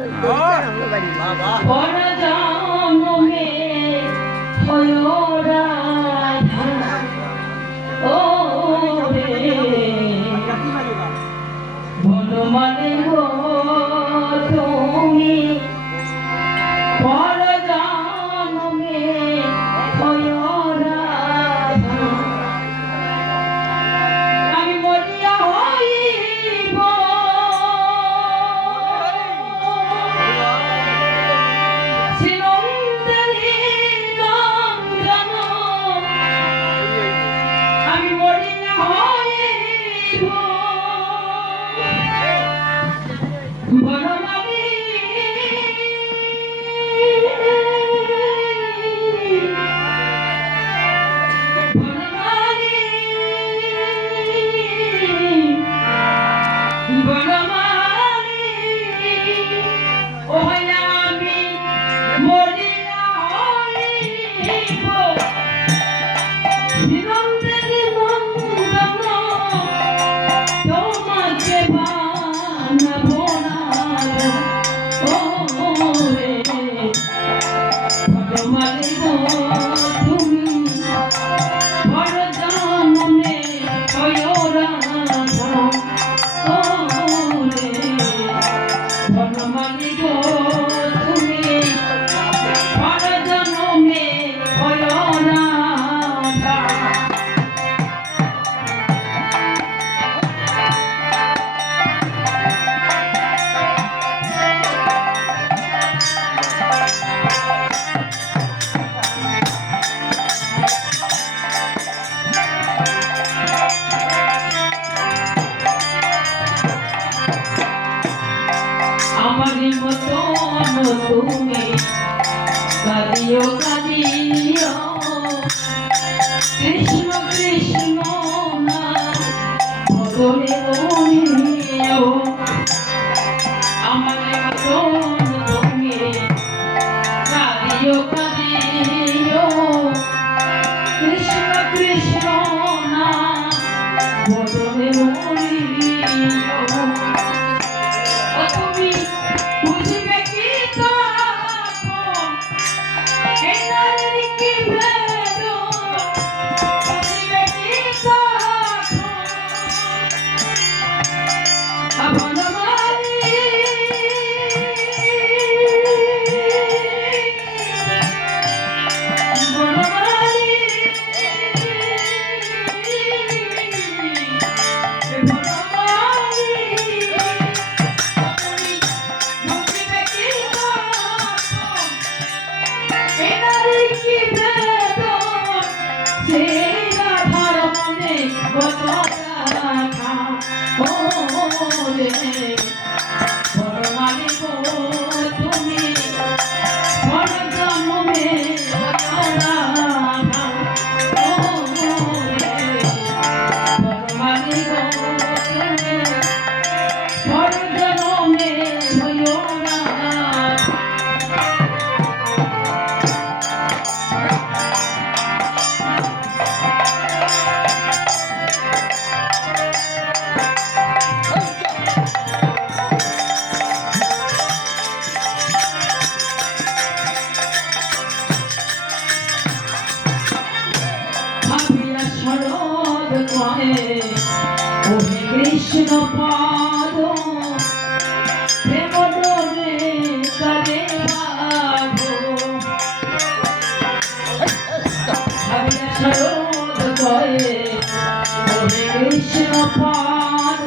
好养了。Burn কাঁদিও কাঁদিও Krishna Krishna না বদলে ভোলে ভগবানী পদে ওহে কৃষ্ণ পদ প্রেমডোরে করে কৃষ্ণ পদ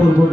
অপূর্ব